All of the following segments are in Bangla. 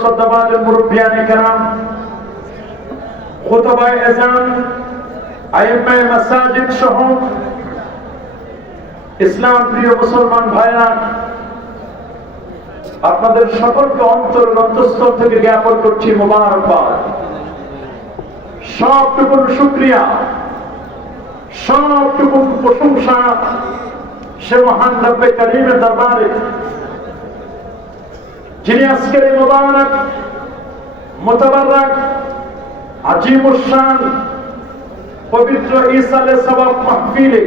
শ্রদ্ধাবাদ মুরব্বিয়ানে কেরাম খুতবায় এজান আইএমএ মাসাজিদ ইসলাম প্রিয় মুসলমান ভাইরা আপনাদের সকলকে অন্তর অন্তঃস্থল থেকে জ্ঞাপন করছি মোবারকবাদ। সবটুকুন প্রশংসা সে মহান রব্বে করিমের দরবারে। যিনি আজকের এই মোবারক, মোতাবারক আজিম উসান পবিত্র ইসালে সবাব মাহফিলে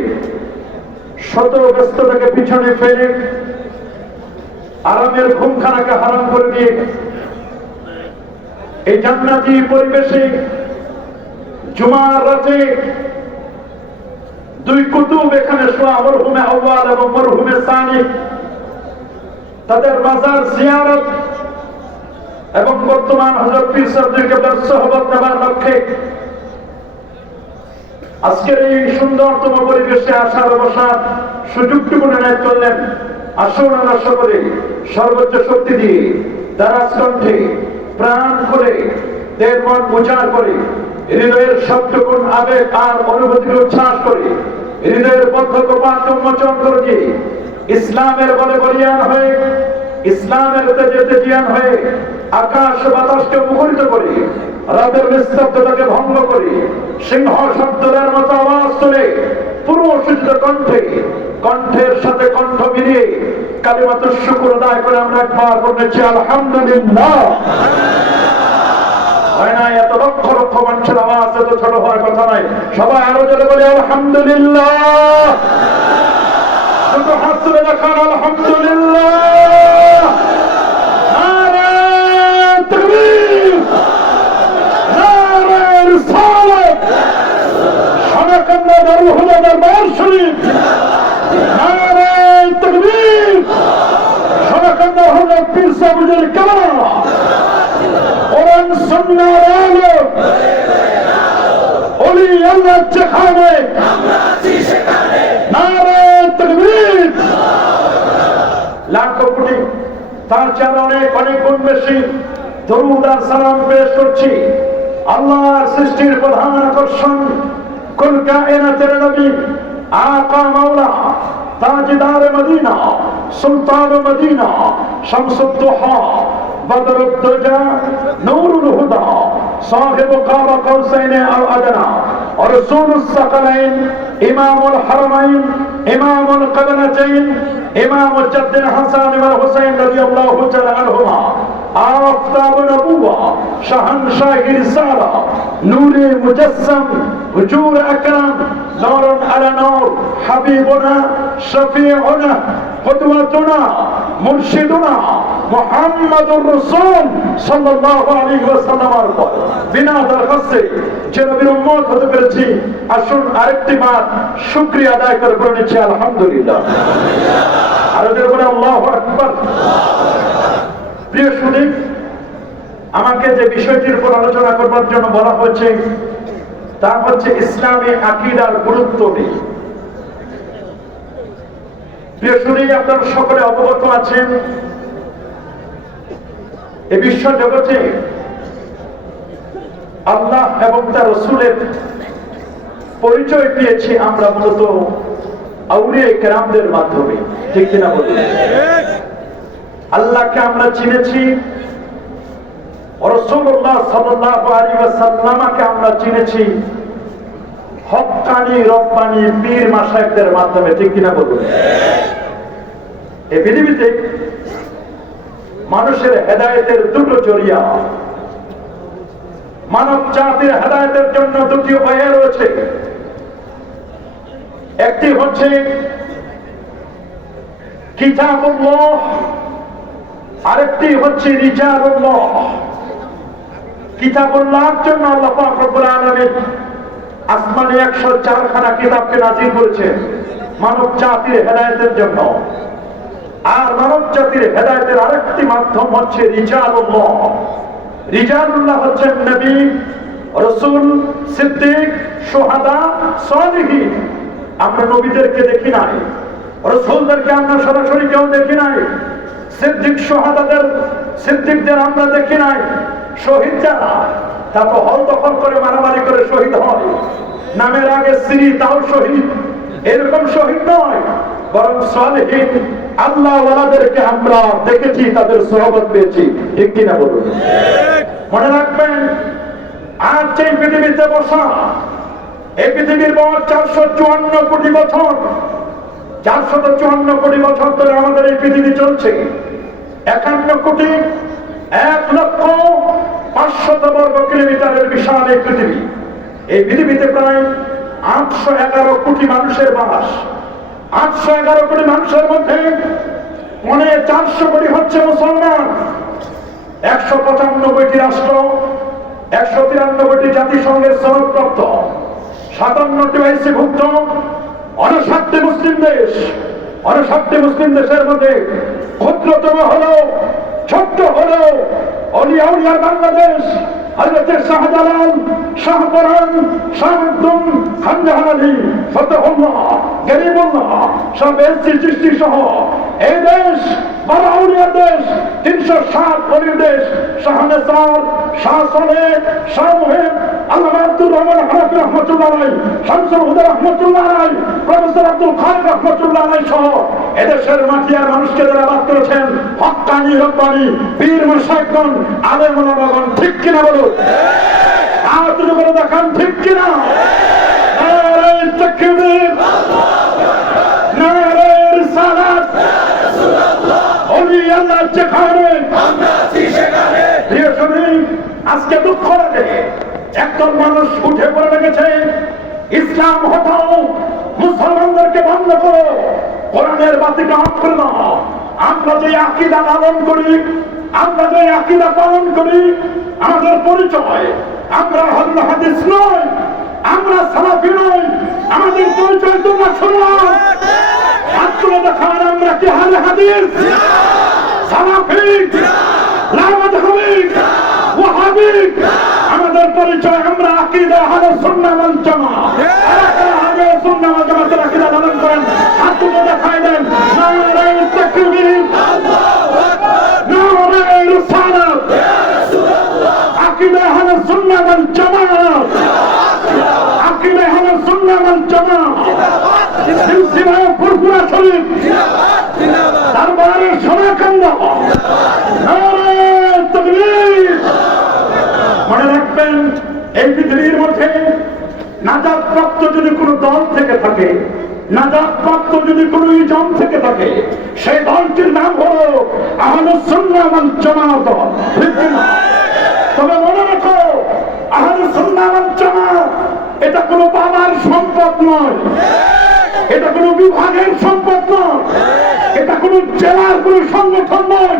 শত ব্যস্ততাকে পিছনে ফেলে আরামের ঘুমখানাকে হারাম করে দিয়ে এই জান্নাতি পরিবেশে জুমার রাতে দুই কুতুব এখানে শোয়া মরহুমে আউয়াল এবং মরহুমে সানি তাদের মাজার জিয়ারত এবং বর্তমান হজরত পীর সাহেবদেরকে তার সহবত নেবার লক্ষ্যে আজকের এই সুন্দরতম পরিবেশে আসার বসার সুযোগটুকু নির্ণয় করলেন আসুন আমরা সকলে সর্বোচ্চ শক্তি দিয়ে দারাজ কণ্ঠে প্রাণ করে দেড় মন উচার করে হৃদয়ের সবটুকুন আবেগ আর অনুভূতিকে উচ্ছ্বাস করে হৃদয়ের বদ্ধ কপাট উন্মোচন করে দিয়ে ইসলামের বলে বলিয়ান হয়ে, ইসলামের হয়ে, আকাশ বাতাসকে মুখরিত করে, রাতের নিস্তব্ধতাকে ভঙ্গ করে, সিংহ শব্দের মতো আওয়াজ তুলে পুরো সূচিত কণ্ঠে, কণ্ঠের সাথে কণ্ঠ মিলিয়ে করে আমরা একবার বলেছি আলহামদুলিল্লাহ। হয় না, এত লক্ষ লক্ষ মানুষের আওয়াজ, এত ছোট হওয়ার কথা নয়। সবাই আরও বলে, আলহামদুলিল্লাহ। শুধু হাত তুলে দেখান আলহামদুলিল্লাহ দরবার শরীফ নারায়ণ, তাকবীর সনাতন হযরত পীর সাহেবের কালাম কোরআন সুন্নাহর আলো ওলি আল্লাহ যেখানে নারায়ণ ঠিক লাখ কোটি। তার চেয়ে অনেক অনেক গুণ বেশি। দরুদ আর সালাম পেশ করছি। আল্লাহর সৃষ্টির প্রধান আকর্ষণ কুল কায়নাতের নবী আকা মাওলা তাজদার মদিনা, সুলতান মদিনা শামসুদ্দোহা বদরুদ্দোজা নূরুল হুদা সাহেব কাবা কৌসাইনে আল আদনা ورسول الثقلين إمام الحرمين إمام القبلتين إمام الجد الحسن والحسين رضي الله تعالى عنهما آفتاب نبوة شهنشاه رسالة نور مجسم وجور أكرم نور على نور حبيبنا شفيعنا قدوتنا মুর্শিদুনা সাল্লাল্লাহু আলাইহি ওয়াসাল্লামের বিনা দরখাস্তে যে নবীর উম্মত হতে পেরেছি, আসুন আরেকটি বার শুকরিয়া আদায় করে নিচ্ছি, আলহামদুলিল্লাহ। বলে, আল্লাহু আকবার। প্রিয় আমাকে যে বিষয়টির উপর আলোচনা করবার জন্য বলা হয়েছে, তা হচ্ছে ইসলামী আকিদার গুরুত্ব আপনারা সকলে অবগত আছেন। এ বিশ্ব জগতে আল্লাহ এবং তার রসুলের পরিচয় পেয়েছি আমরা মূলত কেরামদের মাধ্যমে। ঠিক কিনা বলুন? আল্লাহকে আমরা চিনেছি রসুল্লাহ সাল্লাল্লাহু আলাইহি ওয়াসাল্লামকে আমরা চিনেছি হক্কানি রব্বানি, পীর মাশায়েখদের মাধ্যমে, ঠিক কিনা বলুন? এই পৃথিবীতে মানুষের হেদায়েতের দুটো জরিয়া। মানব জাতির হেদায়েতের জন্য দুটি উপায় রয়েছে। একটি হচ্ছে কিতাবুল্লাহ, আরেকটি হচ্ছে রিজালুল্লাহ। কিতাবুল্লাহর জন্য আল্লাহ রব্বুল আলামিন আসমানে 104 খানা কিতাবকে নাযিল করেছেন মানব জাতির হেদায়েতের জন্য। আর মানব জাতির হেদায়েতের আরেকটি মাধ্যম হচ্ছে রিজালুল্লাহ। হচ্ছেন নবী, রসুল, সিদ্দিক সোহাদা আমরা নবীদেরকে দেখি নাই, রসুলদেরকে আমরা সরাসরি কেউ দেখি নাই, সিদ্দিক সোহাদাদের সিদ্দিকদের আমরা দেখি নাই, শহীদ যারা তারপর হল দখল করে, মারামারি করে শহীদ হয় নামের আগে স্ত্রী, তাও শহীদ। এরকম শহীদ নয়, বরং সালেহীন আল্লাহ ওয়ালাদেরকে আমরা দেখেছি, তাদের সহবত পেয়েছি। ঠিক কিনা বলুন? মনে রাখবেন, আজ যে পৃথিবীতে বসা, এই পৃথিবীর বয়স চারশো চুয়ান্ন কোটি বছর। চারশত চুয়ান্ন কোটি বছর ধরে আমাদের এই পৃথিবী চলছে। একান্ন কোটি, এক লক্ষ পাঁচশত বর্গ কিলোমিটারের বিশাল এই পৃথিবী। এই পৃথিবীতে প্রায় আটশো এগারো কোটি মানুষের বাস আটশো এগারো কোটি মানুষের মধ্যে মনে চারশো কোটি হচ্ছে মুসলমান। একশো পঁচানব্বইটি রাষ্ট্র, একশো তিরানব্বইটি জাতিসংঘের সনদপ্রাপ্ত, সাতান্নটি ভুক্ত, অনষাটটি মুসলিম দেশ। অনষাটটি মুসলিম দেশের মধ্যে ক্ষুদ্রতম হলো ছোট্ট হলো অলিয়াউলিয়ার বাংলাদেশ হজরতের শাহজালাল শাহপরান শাহদুম খানজাহান আলী, ফতেহুল্লাহ, গরিবুল্লাহ, সব সৃষ্টি সহ এই দেশ বড় আউলিয়া দেশ, তিনশো ষাট অলির দেশ শাহনেসার শাহ সলে, শাহ মুহিব আল্লাহ আব্দুর রহমান হানাফি রহমতুল্লাহ আলাই শামসুল হুদা রহমতুল্লাহ আলাই প্রফেসর আব্দুল খালিক রহমতুল্লাহ আলাই সহ এদেশের মাটিয়ার মানুষকে যারা বাদ করেছেন হক্কানি রব্বানি পীর মশাইকন আলেম ওলামাগণ, ঠিক কিনা বলুন? আর তুমি করে দেখান, ঠিক কিনা? প্রিয় শ্রমিক আজকে দুঃখ লাগে। একদল মানুষ উঠে পড়ে লেগেছে। ইসলাম হটাও মুসলমানদেরকে বন্ধ করো। কোরআনের বাতিটা অফ করে দাও। আমরা যে আকিদা পালন করি আমরা যে আকিদা পালন করি আমাদের পরিচয় আমরা হল হাদিস নয়। আমরা সালাফি নই আমাদের পরিচয় তোমরা শোনো। আত্মীয় দেখার আমরা কি হারে হাদিস সালাফি আমাদের পরিচয় আমরা আকীদা আহলে সুন্নাহ ওয়াল জামাত। আহলে সুন্নাহ ওয়াল আকীদা করেন। আত্মীয় তুলে দেখাই দেন নারায়ে তাকবীর নারায়ে রিসালাত আকীদা আহলে সুন্নাহ ওয়াল জামাত আকীদা আহলে সুন্নাহ ওয়াল জামাত সিলসিলায়ে শরীফ। নারায়ে তাকবীর। মনে রাখবেন এই পৃথিবীর মধ্যে নাজাদ প্রাপ্ত যদি কোনো দল থেকে থাকে নাজাদ প্রাপ্ত যদি কোনো ইজম থেকে থাকে সেই দলটির নাম হলো আহলে জামাত? তবে মনে রাখো আহলে ওয়াল এটা কোনো বাবার সম্পদ নয়। এটা কোনো বিভাগের সম্পদ নয়। এটা কোনো জেলার কোনো সংগঠন নয়।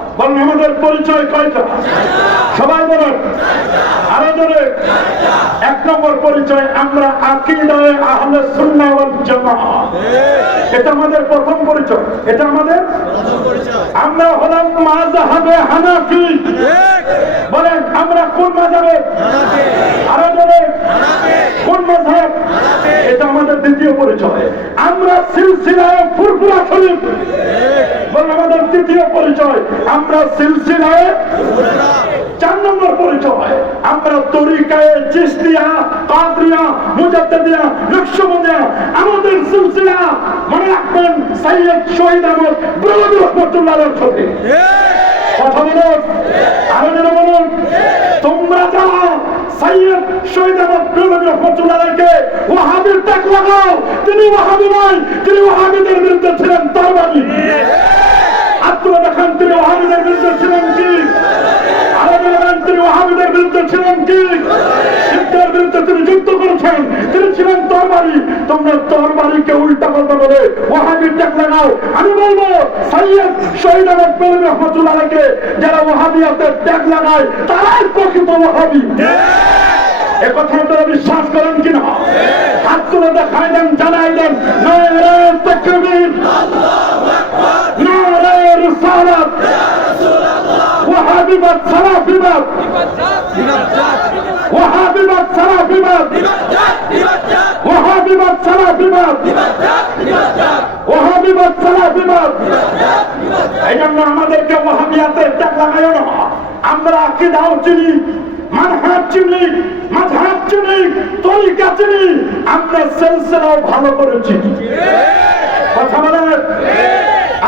আমাদের পরিচয় কয়টা? সবাই বলেন। আরও জোরে। এক নম্বর পরিচয় আমরা আকিদায় আহলে সুন্নাহ ওয়াল জামাত এটা আমাদের প্রথম পরিচয়। এটা আমাদের? আমরা হলাম মাযহাবে হানাফি। বলেন আমরা কোন মাযহাবে আরও জোরে কোন মাযহাব এটা আমাদের দ্বিতীয় পরিচয়। আমরা সিলসিলায় ফুরফুরা শরীফ। বলেন আমাদের তৃতীয় পরিচয়। আমরা সিলসিলায় চার নম্বর পরিচয়। আমরা তরিকায় চিস্তিয়া কাদরিয়া মুজাদ্দিদিয়া নকশবন্দিয়া আমাদের সিলসিলা মনে রাখবেন সৈয়দ শহীদ আহমদ ব্রহ্মদ রহমতুল্লাহ সাথে কথা বলুন আরও যেন বলুন। তোমরা যারা সৈয়দ শহীদ আহমদ ব্রহ্মদ রহমতুল্লাহকে নয়, তিনি ওয়াহাবিদের বিরুদ্ধে ছিলেন তার বাণী। আত্মা দেখান তিনি ওয়াহাবিদের ছিলেন কি? তিনি ওয়াহাবিদের বিরুদ্ধে ছিলেন কি? শিবদের বিরুদ্ধে তিনি যুদ্ধ করেছেন। তিনি ছিলেন তরবারি। তোমরা তরবারিকে উল্টা আপনারা বিশ্বাস করেন কিনা হাত তুলে দেখাই দেন, জানাই দেন নারে তকবীর। ওয়াহাবিবাদ সালাফিবাদ ওয়াহাবিবাদ সালাফিবাদ ওয়াহাবিবাদ সালাফিবাদ ওয়াহাবিবাদ সালাফিবাদ এই জন্য আমাদেরকে ওয়াহাবিয়াতের ডাক লাগাইও না। আমরা আকিদাও চিনি মানহাজ চিনি মাঝহাব চিনি তরিকা চিনি। আমরা সেলসেলাও ভালো করে চিনি। কথা বলেন?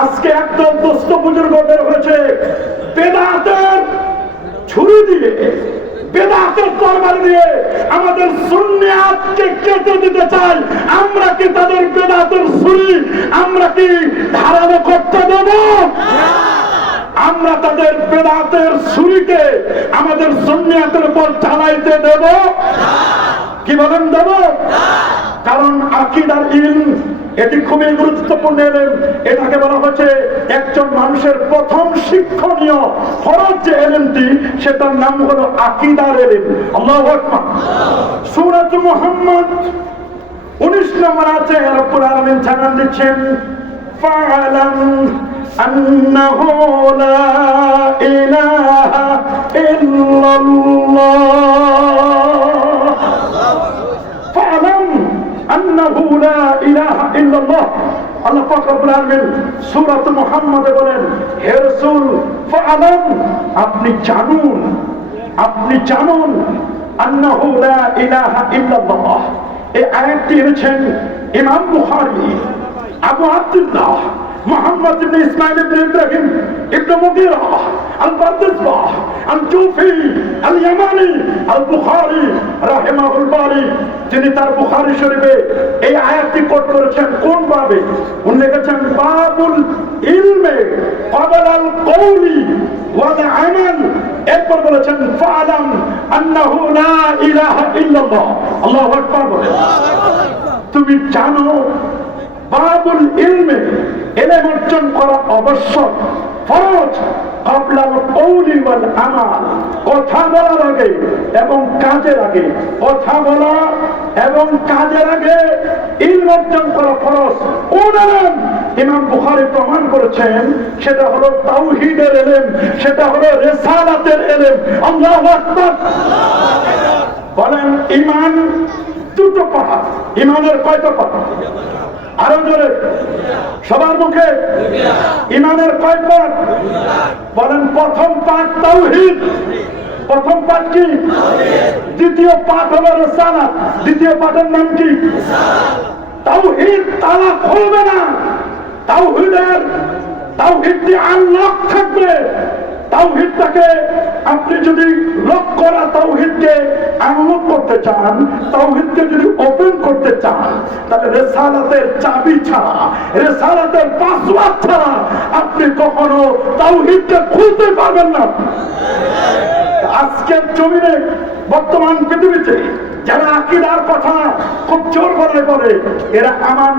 আজকে একদম দোস্ত বুজুর্গ বের হয়েছে। বেদাতের ছুরি দিয়ে, বেদাতের তরবারি দিয়ে আমাদের সুন্নিয়াতকে কেটে দিতে চাই। আমরা কি তাদের বেদাতের ছুরি, আমরা কি ধারালো করতে দেব? আমরা তাদের বেদাতের ছুরিকে আমাদের সুন্নিয়াতের উপর চালাইতে দেব। কি বলেন দেব? কারণ আকিদার ইলম, এটি খুবই গুরুত্বপূর্ণ এলেম এটাকে বলা হচ্ছে একজন মানুষের প্রথম শিক্ষণীয় ফরজ যে এলেমটি সেটার নাম হলো আকিদার এলেম আল্লাহ সূরাত মুহাম্মদ 19 নম্বর আছে রব্বুল আলামিন জানান দিচ্ছেন আন্নাহু লা ইলাহা ইল্লাল্লাহ। বলেন আপনি জানুন আপনি জানুন ইল্লাল্লাহ। এই আয়াতটি এনেছেন ইমাম বুখারী আবু আব্দুল্লাহ। محمد بن اسماعيل بن ابراهيم ابن مغيرة البردزبة الجوفي اليماني البخاري رحمه الباري তিনি তার বুখারী শরীফে এই আয়াতটি কোট করেছেন কোন ভাবে উনি লিখেছেন বাবুল ইলমে ক্বাবলাল কওলি ওয়াল আমাল এরপর বলেছেন ফাআলাম আন্নাহু লা ইলাহা ইল্লাল্লাহ আল্লাহু আকবার বলে তুমি জানো বাবুল ইলমে অর্জন করা অবশ্যক। ফরজ কথা বলার আগে এবং কাজের আগে। কথা বলা এবং কাজের আগে করা কোন ইমাম বুখারী প্রমাণ করেছেন, সেটা হলো তাওহীদের এলেম, সেটা হলো রিসালাতের আকবার। বলেন, ইমান দুটো পাহাড় ইমানের কয়টা পাহাড় আরও জোরে। সবার মুখে, ইমানের কয় পাঠ বলেন, প্রথম পাঠ তাওহীদ। প্রথম পাঠ কি? দ্বিতীয় পাঠ হলো রিসালাত। দ্বিতীয় পাঠের নাম কি? তাওহীদ তালা খুলবে না। তাওহীদের তাওহীদটি আনলক থাকবে। তাওহীদটাকে আপনি যদি লক করা তাওহিদকে আনলক করতে চান, তাওহিদকে যদি ওপেন করতে চান, তাহলে রেসালাতের চাবি ছাড়া, রেসালাতের পাসওয়ার্ড ছাড়া আপনি কখনো তাওহিদকে খুলতে পারবেন না। আজকের জমিনে, বর্তমান পৃথিবীতে যারা কথা খুব আমার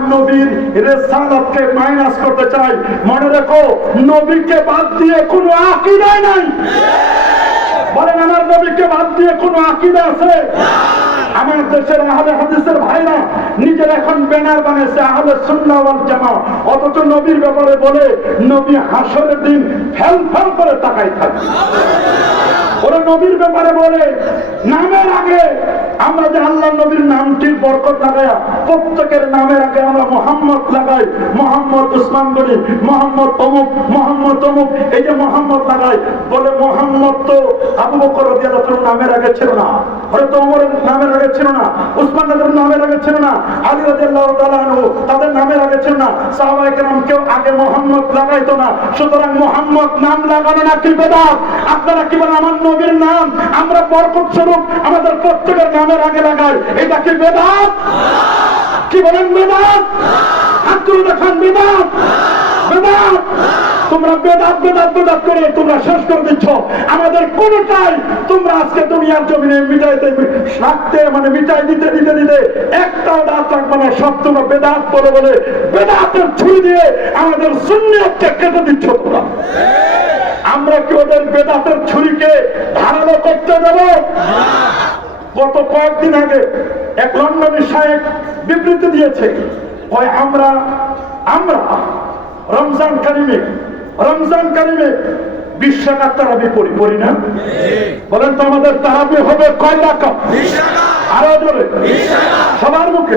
নবীকে বাদ দিয়ে কোনো বাদ দিয়ে কোনো আকিদা আছে? আমার দেশের আহলে হাদিসের ভাইরা নিজের এখন ব্যানার বানিয়েছে, আহলে ওয়াল জামা অথচ নবীর ব্যাপারে বলে, নবী হাসরের দিন ফেল ফেল করে তাকাই থাকে। ওরা নবীর ব্যাপারে বলে, নামের আগে আমরা যে আল্লাহ নবীর নামটির বরকত লাগায়া প্রত্যেকের নামের আগে আমরা মোহাম্মদ লাগাই, মোহাম্মদ উসমান বলি মোহাম্মদ অমুক মোহাম্মদ অমুক এই যে মোহাম্মদ লাগাই, বলে মোহাম্মদ তো আবু বকর রাদিয়াল্লাহু নামের আগে ছিল না হয়তো ওমরের নামের আগে ছিল না, উসমান রাদিয়াল্লাহু নামের আগে ছিল না, আলী রাদিয়াল্লাহু তাআলা আনহু তাদের নামের আগে ছিল না, সাহাবায়ে কেরাম কেউ আগে মোহাম্মদ লাগাইতো না, সুতরাং মোহাম্মদ নাম লাগানো না কি বেদাত আপনারা কি বলেন, আমার নবীর নাম আমরা বরকত স্বরূপ আমাদের প্রত্যেকের নামের আগে লাগাই। এটা কি বেদাত? কি বলেন বেদাত? তুলে দেখান বেদাত? বেদাত? তোমরা বেদাত বেদাত বেদাত করে তোমরা শেষ করে দিচ্ছ। আমাদের কোনটাই তোমরা আজকে দুনিয়ার জমিনে মিটাইতে মানে মিটাই দিতে দিতে দিতে একটাও দাঁত না। সব তোমরা বেদাত বলে বলে বেদাতের ছুরি দিয়ে আমাদের শূন্যকে কেটে দিচ্ছ তোমরা। আমরা কি ওদের বেদাতের ছুরিকে ধারণা করতে দেব? গত কয়েকদিন আগে এক লন্ডনী সাহেব বিবৃতি দিয়েছে, কয়, আমরা আমরা রমজান কারিমে রমজান কারিমে বিশ্বকাপ তারাবি পড়ি পড়ি না? বলেন তো আমাদের তারাবি হবে কয় টাকা আরও জোরে। সবার মুখে।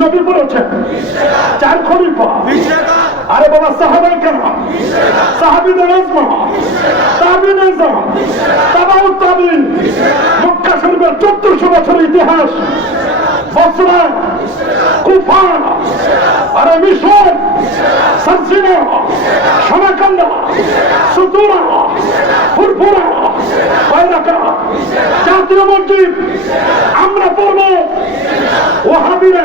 নবী বলেছেন, চার খলিফা আরে বাবা, সাহাবাই কেন সাহাবিদের আজমা। তাবিন আজম তাবাউ তাবিন। মক্কা শরীফের চোদ্দশো বছর ইতিহাস। বসরা কুফা আরে মিশর। সানসিনা সমাকান্দা সুতুরা ফুরফুরা বাইরাকা জাতীয় মসজিদ আমরা পড়ব ওহাবিরা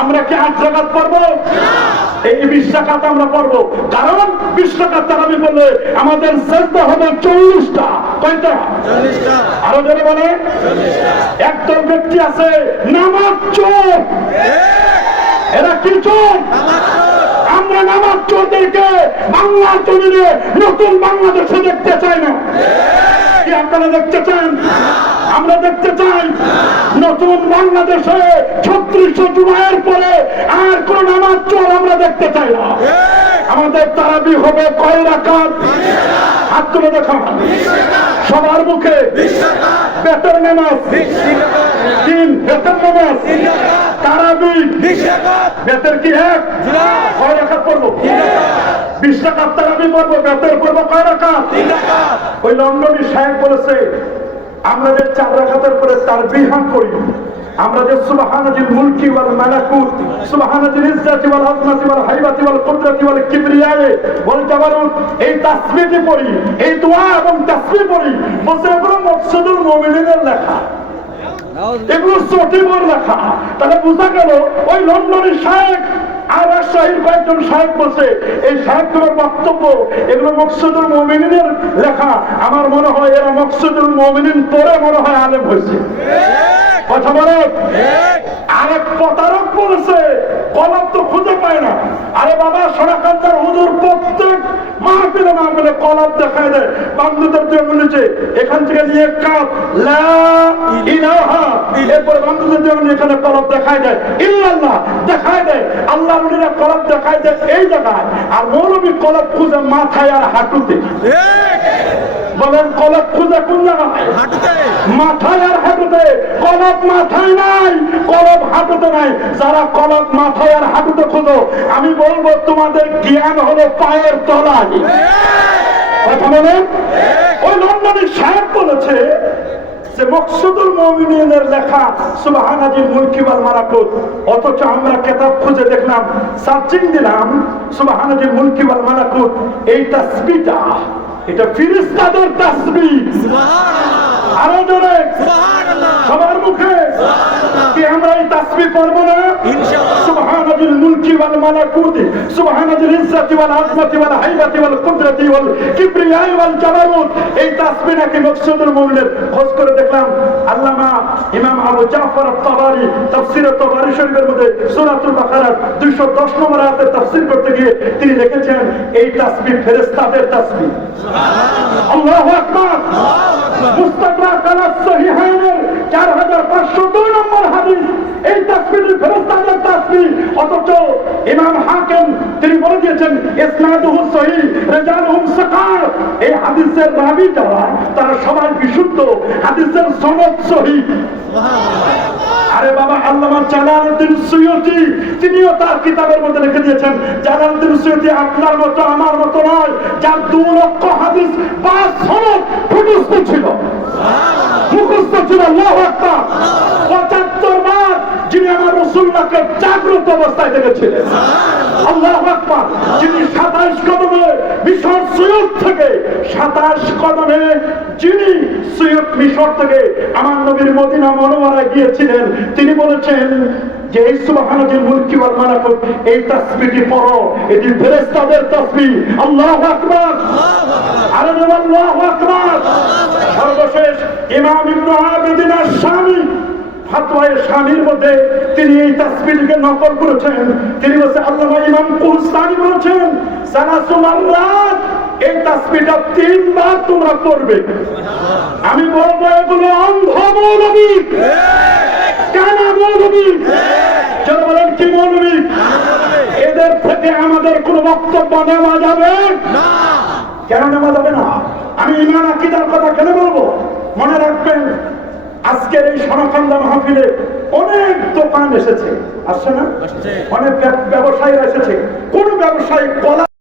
আমরা কি আট জাকাত পড়ব? এই বিশ টাকাত আমরা পড়ব। কারণ বিশ টাকাত তারাবি বললে আমাদের চেষ্টা হবে চল্লিশটা। কয়টা? আরও জোরে বলে। একদল ব্যক্তি আছে নামাজ চোর। এরা কি চোর? আমরা নামাজ চোরদেরকে বাংলার জমিনে নতুন বাংলাদেশে দেখতে চাই না। কি আপনারা দেখতে চান? আমরা দেখতে চাই, নতুন বাংলাদেশে ছত্রিশশো জুলাইয়ের পরে আর কোন নামাজ চোর আমরা দেখতে চাই না। আমাদের তারাবি হবে কয় রাখাত হাত তুলে দেখান। সবার মুখে বেতন নামাজ। তিন বেতন নামাজ। তারাবি বেতের কি এক? কয় রাখাত পড়ব? বিশ টাকা তারাবি পড়ব, বেতের পড়ব কয় রাখাত? ওই লন্ডনী সাহেব বলেছে আমরা যে চার রাখাতের পরে তার বিহান করি আমরা যে সুবহানাজিল মুলকি ওয়াল মালাকুত সুবহানাজিল ইজ্জাতি ওয়াল আযমাতি ওয়াল হাইবাতি ওয়াল কুদরাতি ওয়াল কিবরিয়ায়ে ওয়াল জাবারুত এই তাসবিহটি পড়ি এই দোয়া এবং তাসবিহ পড়ি এগুলো মকসুদুল মুমিনিনের লেখা। এগুলো চটিবর লেখা। তাহলে বোঝা গেল ওই লন্ডনের সাহেব আর সাহেব কয়েকজন সাহেব বলছে, এই সাহেবগুলোর বক্তব্য, এগুলো মকসুদুল মমিনের লেখা। আমার মনে হয় এরা মকসুদুল মোমিন পরে মনে হয় আলেম হয়েছে। কথা বলে। আরেক প্রতারক বলেছে কলম তো খুঁজে পায় না। আরে বাবা সোনাকান্তার হুজুর প্রত্যেক মাহফিলে মাহফিলে কলম দেখায় দেয় বান্ধবদের জন্য নিচে। এখান থেকে নিয়ে কাপ লা ইলাহা। এরপরে বান্ধবদের জন্য এখানে কলম দেখায় দেয়। ইল্লাল্লাহ দেখায় দেয়। আল্লাহ নবীরা কলম দেখায় দেয় এই জায়গায়। আর মৌলবী কলম খুঁজে মাথায় আর হাঁটুতে। বলেন কলম খুঁজে কোন জায়গায় মাথায় আর হাঁটুতে। কলব মাথায় নাই কলব হাঁটুতে নাই। যারা কলব মাথায় আর হাঁটুতে খোঁজো আমি বলব তোমাদের জ্ঞান হলো পায়ের তলায়। কথা বলেন? ওই লন্ডনের সাহেব বলেছে যে মকসুদুল মমিনের লেখা সুবহানাজিল মুলকি ওয়াল মালাকুত অথচ আমরা কিতাব খুঁজে দেখলাম সার্চিং দিলাম সুবহানাজিল মুলকি ওয়াল মালাকুত এই তাসবিহটা এটা ফিরিস্তাদের তাসবি আরও জোরে। সবার মুখে। কি আমরা এই তাসবি পড়ব না? সুবহানাল মুলকি ওয়াল মালাকুতি সুবহানাল ইজ্জাতি ওয়াল আজমতি ওয়াল হাইবাতি ওয়াল কুদরতি ওয়াল কিবরিয়াই ওয়াল জাবারুত। এই তাসবি নাকি মকসুদুল মুমিনের খোঁজ করে দেখলাম। ইমাম আবু জাফর আত-তাবারি তাফসীর আত-তাবারি শরীফের মধ্যে সূরাতুল বাকারার 210 নম্বর আয়াতের তাফসীর করতে গিয়ে তিনি লিখেছেন এই তাসবিহ ফেরেশতাদের তাসবিহ। আল্লাহু আকবার। মুস্তাদরাক আলা সহিহাইনের 4502 নম্বর হাদিস। এই তাসবিহ ফেরেশতাদের অথচ ইমাম হাকিম তিনি বলে দিয়েছেন ইসনাদুহু সহিহ রিজালুহুম সাকার। এই হাদিসের রাবী যারা তারা সবাই বিশুদ্ধ। হাদিসের সনদ সহিহ। আরে বাবা আল্লামা জালালউদ্দিন সুয়ুতি তিনিও তার কিতাবের মধ্যে লিখে দিয়েছেন জালালউদ্দিন সুয়ুতি আপনার মতো আমার মতো নয়। যার দু লক্ষ হাদিস সনদ মুখস্থ ছিল। মুখস্থ ছিল আল্লাহু আকবার। যিনি আমার রসুল্লাহকে জাগ্রত অবস্থায় দেখেছিলেন। আল্লাহ আকবার। যিনি সাতাশ কদমে মিশর সৈয়দ থেকে সাতাশ কদমে যিনি সৈয়দ মিশর থেকে আমার নবীর মদিনা মনোয়ারায় গিয়েছিলেন তিনি বলেছেন যে এই সুবহানাল্লাহিল মুলকি ওয়াল মালাকুত এই তাসবিহটি পড়ো। এটি ফেরেশতাদের তাসবিহ। আল্লাহু আকবার। আরে আল্লাহু আকবার। সর্বশেষ ইমাম ইবনে আবিদিন ফাতওয়ায়ে স্বামীর মধ্যে তিনি এই তাসবিহকে নকল করেছেন। তিনি বলছেন আল্লামা ইমাম কুহস্তানি বলেছেন সালাসু মাররাত এই তাসবিহটা তিনবার তোমরা পড়বে। আমি বলব এগুলো অন্ধ মৌলবী। কেন মৌলবী? কেন বলেন কি মৌলবী? এদের থেকে আমাদের কোনো বক্তব্য নেওয়া যাবে? কেন নেওয়া যাবে না? আমি ইমান আকিদার কথা কেন বলব? মনে রাখবেন আজকের এই সনাকান্দা মাহফিলে অনেক দোকান এসেছে। আসছে না। অনেক ব্যবসায়ীরা ব্যবসায়ী এসেছে। কোন ব্যবসায়ী কলা